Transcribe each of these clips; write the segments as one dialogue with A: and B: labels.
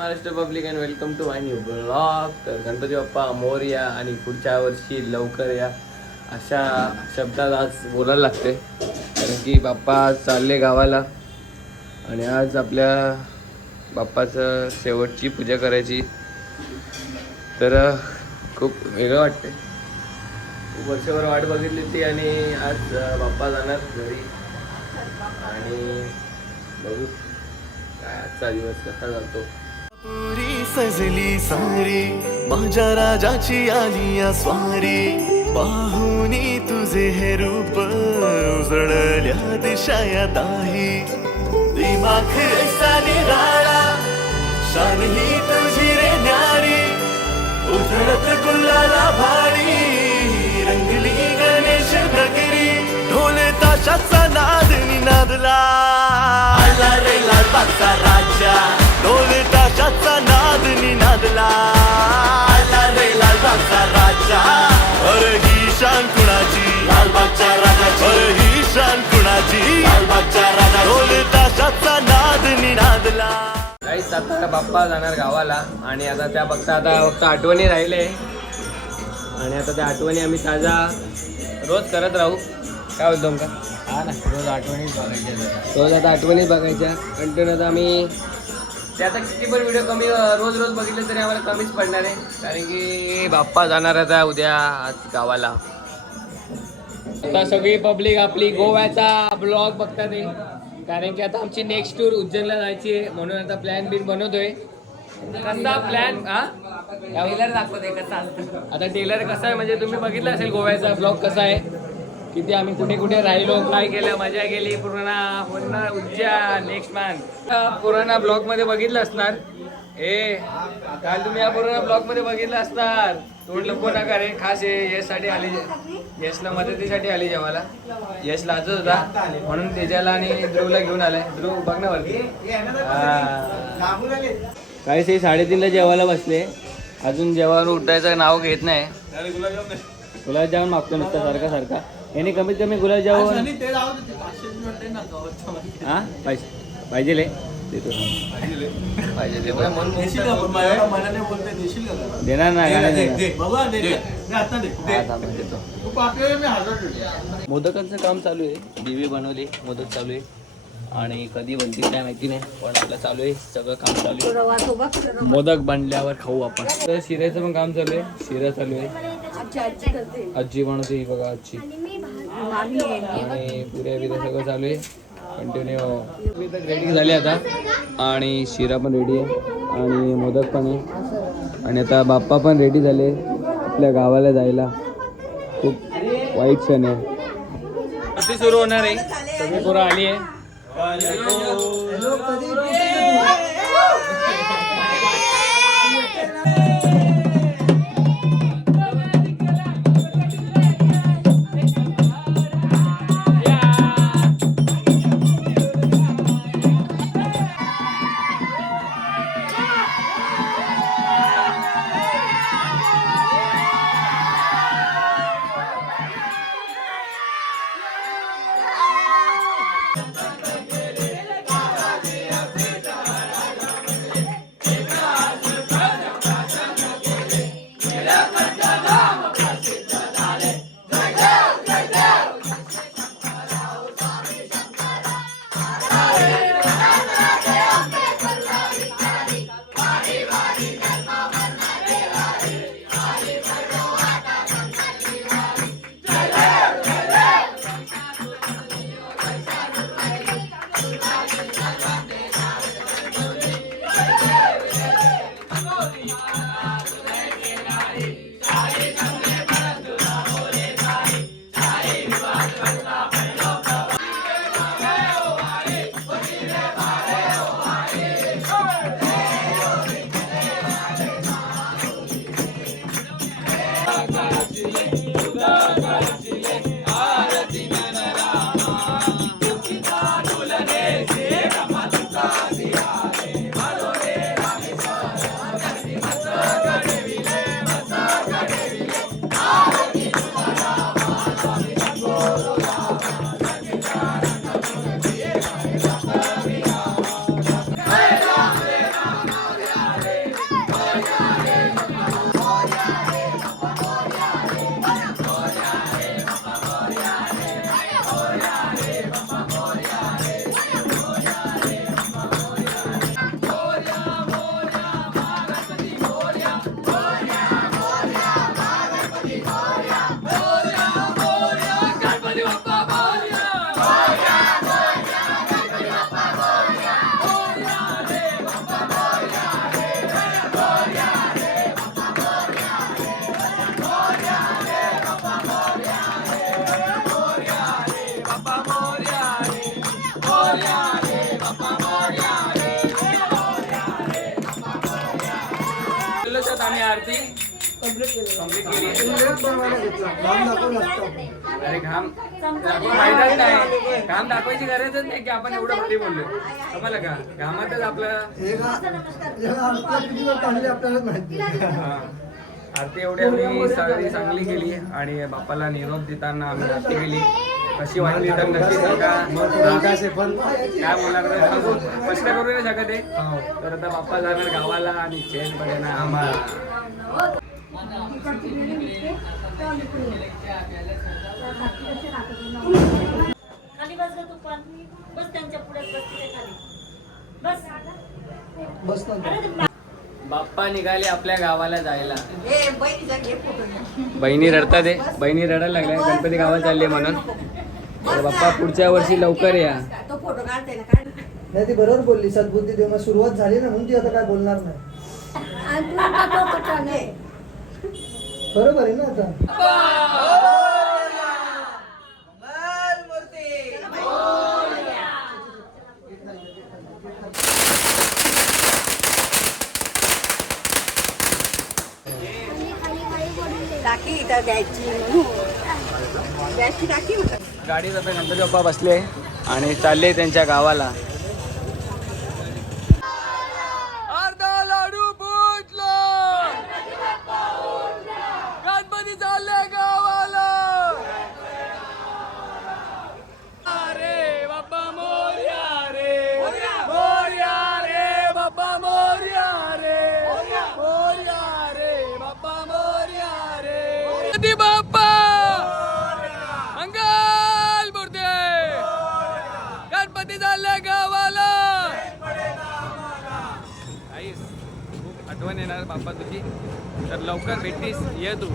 A: Maharashtra public and welcome to my new blog तर गणपती बाप्पा मोरया आणि पुढच्या वर्षी लवकर या. अशा शब्दात आज बोलायला लागते. कारण की बाप्पा आज चालले गावाला. आणि आज आपल्या बाप्पाचं शेवटची पूजा करायची. तर खूप वेगळं वाटते खूप वर्षभर वाट बघितली ती आणि आज बाप्पा जाणार घरी. आणि बघू काय आजचा दिवस कसा जातो.
B: सजली सारी माझ्या राजाची आली या स्वारी. पाहुनी तुझे हे रूप उजळल्या दिशाया दाही. दिमाख ऐसा निराळा शान ही तुझी रे न्यारी. उधळत कुल्लाला भाडी ताशाचा नाद निनादला आला रे लालबागचा राजा. अरे ही शान कुणाची? लालबागच्या राजाची. अरे ही शान कुणाची? लालबागच्या राजा ढोले ताशाचा नाद निनादला
A: काहीच आता बाप्पा जाणार गावाला आणि आता त्या फक्त आता फक्त आठवणी राहिले. आणि आता त्या आठवणी आम्ही ताजा रोज करत राहू. काय बोलतो का हा ना रोज आठवणीच बघायच्या रोज आता आठवणीच बघायच्या. कंटिन्यू आता आम्ही ते आता किती पण व्हिडिओ कमी रोज रोज बघितले तरी आम्हाला कमीच पडणार आहे. कारण की बाप्पा जाणार आता उद्या आज गावाला. आता सगळी पब्लिक आपली गोव्याचा ब्लॉग बघतात कारण की आता आमची नेक्स्ट टूर उज्जैनला जायची आहे म्हणून आता प्लॅन बिन बनवतोय. कसा प्लॅन हा? टेलर दाखवते कसा? आता टेलर कसा आहे? म्हणजे तुम्ही बघितलं असेल गोव्याचा ब्लॉग कसा आहे? किती आम्ही कुठे कुठे राहिलो काय केलं मजा केली पूर्ण पूर्ण उज्जैन नेक्स्ट मॅन पूर्ण ब्लॉगमध्ये बघितलं असणार. ए काल तुम्ही या पूर्ण ब्लॉगमध्ये बघितलं असणार. तोंड लपो नका रे खास हे यशसाठी आली यशला मदतीसाठी आली जेव्हाला यश लाजत होता. म्हणून तेजाला आणि ध्रुवला घेऊन आलाय ध्रुव बघ ना वरती. काहीच हे साडेतीनला जेवायला बसले. अजून जेवण उठायचं नाव घेत नाही. गुलाबजाम मागतो नुसता सारखा सारखा. याने कमीत कमी गुलाबजामुन हा पाहिजे पाहिजे देतो देणार ना काय देणार हा, थांबा, देतो मोदकांचं काम चालू आहे दिवे बनवले मोदक चालू आहे आणि कधी बनतील काय माहिती नाही पण आपलं चालू आहे सगळं काम चालू आहे मोदक बनल्यावर खाऊ आपण तर शिऱ्याचं पण काम चालू आहे शिरा चालू आहे आजी बनवते ही बघा आजी आणि पुऱ्या बिऱ्या सगळं चालू आहे. कंटिन्यू रेडी झाली आता. आणि शिरा पण रेडी आहे. आणि मोदक पण आहे. आणि आता बाप्पा पण रेडी झाले. आपल्या गावाला जायला. खूप वाईट सण आहे. कशी सुरू होणार आहे? सगळी पुरा आली आहे. Thank. कंप्लीट केली अरे घाम. फायदाच नाही. घाम दाखवायची गरजच नाही की आपण एवढं भारी बोललो आम्हाला का? घामातच आपलं हा. आरती एवढी आम्ही सगळी चांगली केली आणि बाप्पाला निरोप देताना आम्ही आरती केली. कशी वाटली तर नक्की सांगा काय बोलणार स्पष्ट करू नाही शकत आहे तर आता बाप्पा जाणार गावाला आणि चेन पडेना आम्हाला.
C: खाली बस ग तू पण. बस त्यांच्या पुढे बस तिथे खाली. बस. अरे ते
A: बाप्पा निघाले आपल्या गावाला जायला.
D: ए बहिणीचा घे फोटो
A: बहिणी रडतात आहे बहिणी रडायला लागल्या. गणपती गावात चालले म्हणून. तर बाप्पा पुढच्या वर्षी लवकर या.
D: तो फोटो काढते ना काढ.
E: नाही ती बरोबर बोलली. सद्बुद्धी देऊन सुरुवात झाली ना म्हणून ती आता काय बोलणार नाही. बरोबर आहे ना आता.
D: टाकी इथं द्यायची. म्हणून द्यायची टाकी म्हणतात
A: गाडीत आता गणपती बाप्पा बसले आणि चालले त्यांच्या गावाला. येणार तर लवकर भेटतीस. ये तू.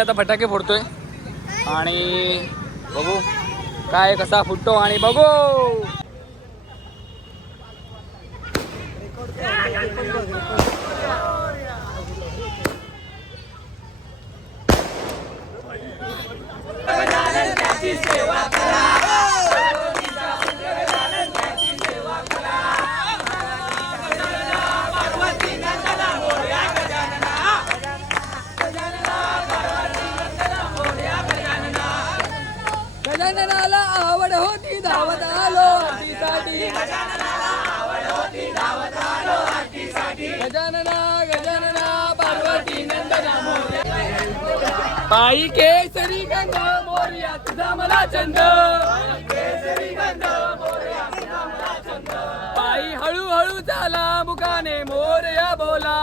A: आता फटाके फोडतोय. आणि बघू काय कसा फुटतो आणि बघू. मोरया पायी केसरी गंध मोर्या तुझा मला चंद. पायी हळूहळू झाला मुखाने मोरया बोला.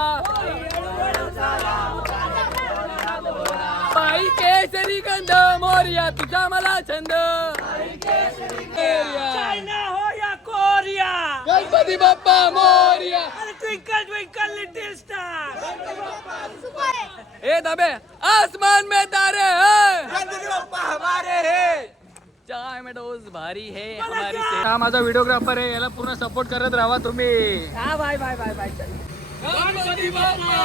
A: पायी केसरी गंध मोर्या तुझा मला छंद
F: चायना. या कोरिया
A: गणपती बाप्पा मोर्या।
F: अरे ट्विंकल ट्विंकल लिटिल स्टार
A: ए दबे आसमान में तारे हैं। हमारे हैं। चाय में डोज भारी है हमारी से हा माझा व्हिडिओग्राफर आहे याला पूर्ण सपोर्ट करत राहा तुम्ही.
F: हा bye bye bye bye
A: Ganpati Bappa!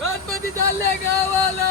A: Ganpati चालले गावाला.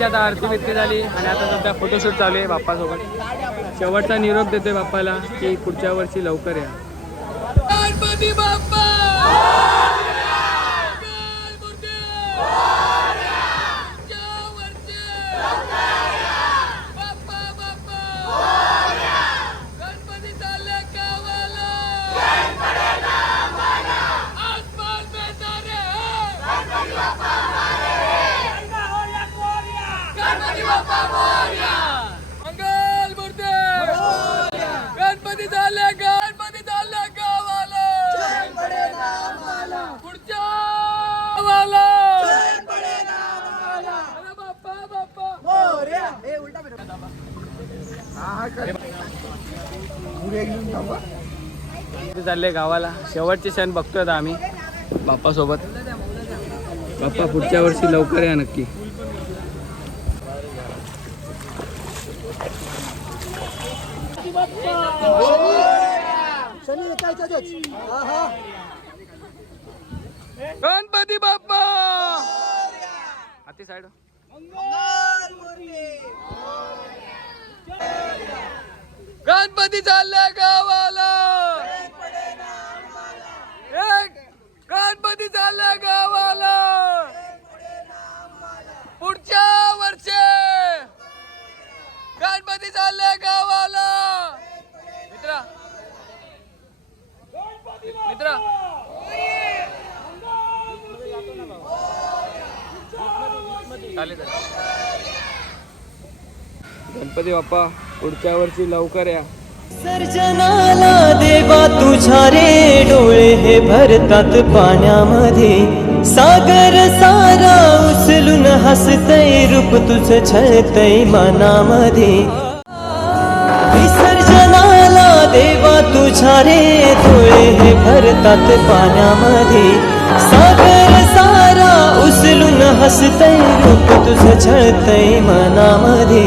A: महाकार्य आता आरती बिरती झाली आणि आता सध्या फोटोशूट चालू आहे बाप्पासोबत. शेवटचा निरोप देतोय बाप्पाला की पुढच्या वर्षी लवकर या. मंगल मूर्ती! गणपती झाले गणपती गावाला! पुढच्या गावाला! बाप्पा बाप्पा! उलटा चालले गावाला. शेवटचे सण बघतोय आम्ही. बाप्पासोबत. बाप्पा पुढच्या वर्षी लवकर या नक्की.
E: शनी एकायच्याच हा हा
A: गणपती बाप्पा! हाती साईड गणपती चाललाय गावाला! एक गणपती चाललाय गावाला! पुढच्या वर्षे गणपती चाललाय गावाला! मित्रा. मित्रा. गणपती बाप्पा पुढच्या वर्षी लवकर या.
G: सर्जनाला देवा तुझ्या रे डोळे हे भरतात पाण्यामध्ये. सागर सारा उचलून हसतय रूप तुझं छळतय मनामध्ये. तुझ्या रे डोळे हे भरतात पाण्यामध्ये. सागर सारा उचलून हसतय रूप तुझं छळतय मनामध्ये.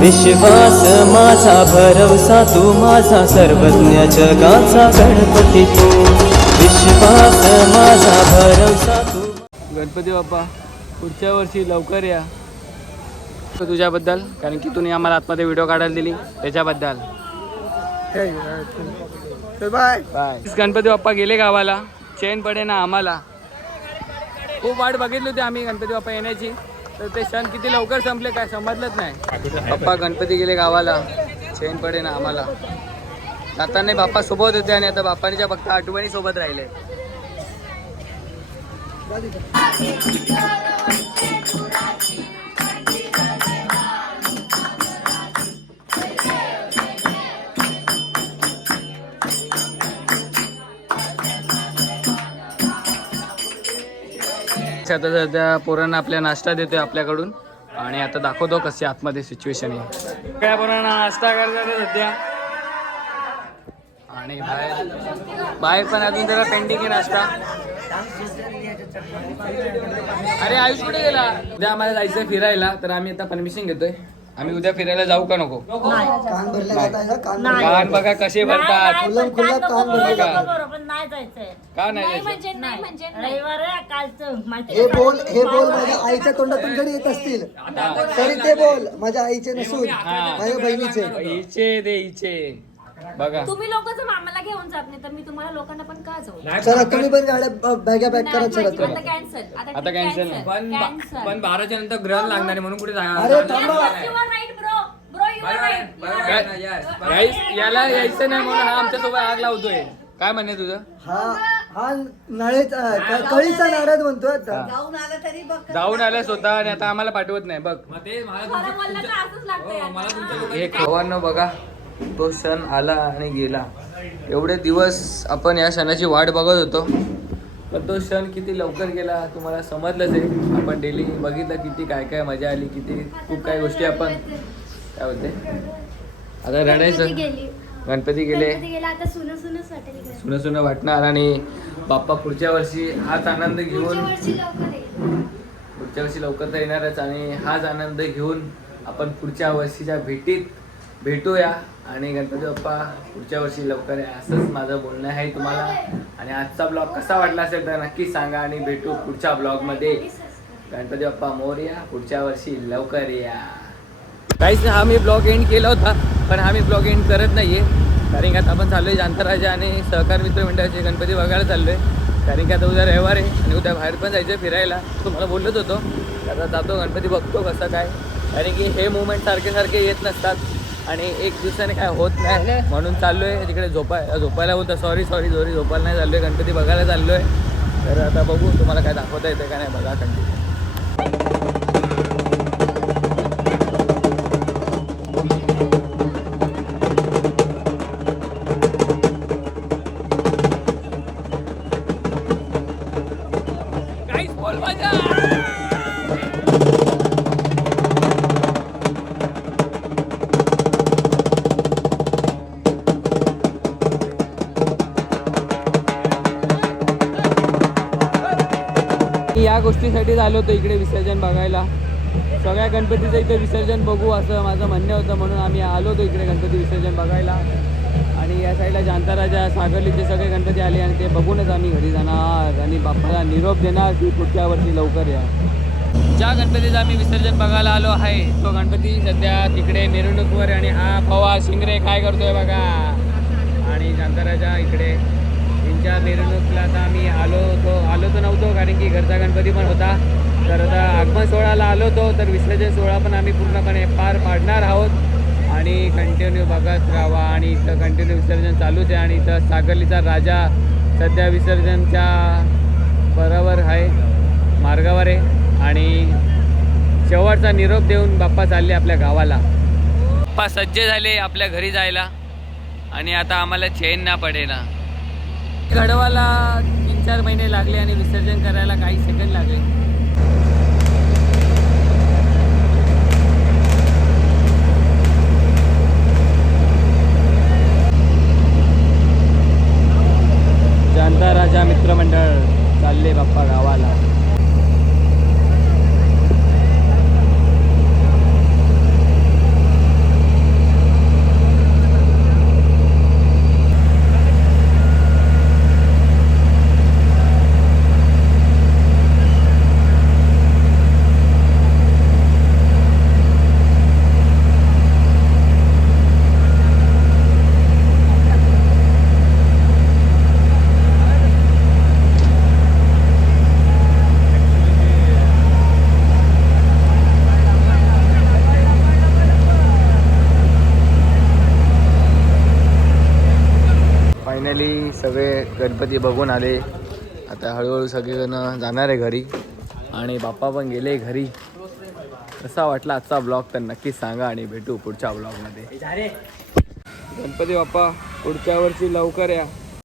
G: विश्वास माझा भरवसा तू माझा सर्वज्ञ जगाचा गणपती तू. विश्वास माझा भरवसा तू
A: गणपती बाप्पा पुढच्या वर्षी लवकर या. तुझ्याबद्दल कारण की तुम्ही आम्हाला आतमध्ये व्हिडिओ काढायला दिली त्याच्याबद्दल.
E: बाय
A: बाय गणपती बाप्पा गेले गावाला. चेन पडे ना आम्हाला. खूप वाट बघितली होती आम्ही गणपती बाप्पा येण्याची. तर ते क्षण किती लवकर संपले काय समजलंच नाही. बाप्पा गणपती गेले गावाला. चेन पडे ना आम्हाला. जाताना बाप्पा सोबत होते आणि आता बाप्पांच्या फक्त आठवणी सोबत राहिले. आता सध्या पोरांना आपल्या नाश्ता देतोय आपल्याकडून. आणि आता दाखवतो कशी आतमध्ये सिच्युएशन आहे. काय पोरांना नाश्ता करतात सध्या. आणि बाहेर बाहेर पण अजून त्याला पेंडिंग आहे नाश्ता. अरे आयुष कुठे गेला? उद्या आम्हाला जायचं फिरायला तर आम्ही आता परमिशन घेतोय. आम्ही उद्या फिरायला जाऊ का नको?
E: कान भरले जात आहे का कान
C: नाही.
A: कान बघा कसे भरतात.
E: कान भरले
C: नाही जायचंय.
A: का नाही जायचं?
C: म्हणजे नाही म्हणजे रविवार आहे, कालचं. माहिती
E: हे? बोल हे बोल माझ्या आईच्या तोंडातून जरी येत असतील. तरी ते बोल. माझ्या आईचे नसून. माझ्या बहिणीचे.
A: हिचे ते हिचे बघा.
H: तुम्ही लोक जर आम्हाला घेऊन जात नाही तर मी तुम्हाला लोकांना पण का जाऊ?
E: चला तुम्ही पण गाड्या बॅगा पॅक करा चला
H: आता कॅन्सल
A: आता पण बा- पण बाराच्या नंतर ग्रहण लागणार आहे म्हणून कुठे
E: अरे
A: जाणार
E: थांबा.
H: Right bro bro you are right
A: guys, याला यायचं नाही म्हणून हा आमच्यासोबत आग लावतोय. काय म्हणणे तुझं?
E: हा हा नळेचा क- कळीचा नारद म्हणतो आता.
D: जाऊन आलं तरी बघ
A: जाऊन आलाय स्वतः आणि आता आम्हाला पाठवत नाही बघ.
H: असंच लागतंय
A: हे खवानं बघा. तो क्षण आला आणि गेला. एवढे दिवस आपण या क्षणाची वाट बघत होतो. पण तो क्षण किती लवकर गेला तुम्हाला समजलंच आहे. आपण डेली बघितलं किती काय काय मजा आली किती खूप काही गोष्टी आपण काय होते आता रडायचं. गणपती गेले.
H: सुनं
A: सुनं वाटणार आणि बाप्पा पुढच्या वर्षी हाच आनंद घेऊन पुढच्या वर्षी लवकर तर येणारच आणि हाच आनंद घेऊन आपण पुढच्या वर्षीच्या भेटीत भेटूया. आणि गणपती बाप्पा पुढच्या वर्षी लवकर या. असंच माझं बोलणं आहे तुम्हाला. आणि आजचा ब्लॉग कसा वाटला असेल तर नक्की सांगा आणि भेटू पुढच्या ब्लॉगमध्ये. गणपती बाप्पा मोरया पुढच्या वर्षी लवकर या. काहीच हा मी ब्लॉग एंड केला होता पण हा मी ब्लॉग एंड करत नाही आहे कारण की आता आपण चाललोय जांतराजा आणि सहकार मित्र मंडळाचे गणपती बघायला चाललो आहे कारण की आता उद्या रविवार आहे आणि उद्या बाहेर पण जायचं फिरायला. तुम्हाला बोलत होतो. आता जातो गणपती बघतो कसं काय. कारण की हे मुवमेंट सारखे सारखे येत नसतात. आणि एक दिवसाने काय होत नाही. म्हणून चाललोय. तिकडे झोपाय झोपायला बोलतो सॉरी सॉरी सॉरी झोपायला नाही चाललोय. गणपती बघायला चाललोय. तर आता बघू तुम्हाला काय दाखवता येते का नाही बघा कंटिन्यू या गोष्टीसाठीच आलो होतो इकडे विसर्जन बघायला. सगळ्या गणपतीचं इथे विसर्जन बघू असं माझं म्हणणं होतं. म्हणून आम्ही आलो होतो इकडे गणपती विसर्जन बघायला. आणि या साईडला जांताराजा सागरलीचे सगळे गणपती आले आणि ते बघूनच आम्ही घरी जाणार. आणि बाप्पाला निरोप देणार की पुढच्या वर्षी लवकर या. ज्या गणपतीचं आम्ही विसर्जन बघायला आलो आहे तो गणपती सध्या तिकडे मिरवणूकवर आणि हा पवा शिंगरे काय करतोय बघा. आणि जांताराजा इकडे गणपतीच्या मिरवणुकीला आता आम्ही आलो होतो. आलो तर नव्हतो कारण की घरचा गणपती पण होता. तर आता आगमन सोहळ्याला आलो होतो तर विसर्जन सोहळा पण आम्ही पूर्णपणे पार पाडणार आहोत. आणि कंटिन्यू बघत राहावा आणि इथं कंटिन्यू विसर्जन चालूच आहे आणि इथं सागरलीचा राजा सध्या विसर्जनच्या बरोबर आहे मार्गावर आहे. आणि शेवटचा निरोप देऊन बाप्पा चालले आपल्या गावाला. बाप्पा सज्ज झाले आपल्या घरी जायला. आणि आता आम्हाला चेन ना पडेना. गडवाला तीन चार महिने लागले आणि विसर्जन करायला काही सेकंड लागले जानता राजा मित्रमंडळ चालले बाप्पा गावाला फायनली सगळे गणपती बघून आले. आता हळूहळू सगळेजण जाणार आहे घरी. आणि बाप्पा पण गेले घरी. कसा वाटला आजचा ब्लॉग तर नक्कीच सांगा आणि भेटू पुढच्या ब्लॉगमध्ये गणपती बाप्पा पुढच्या वर्षी लवकर या.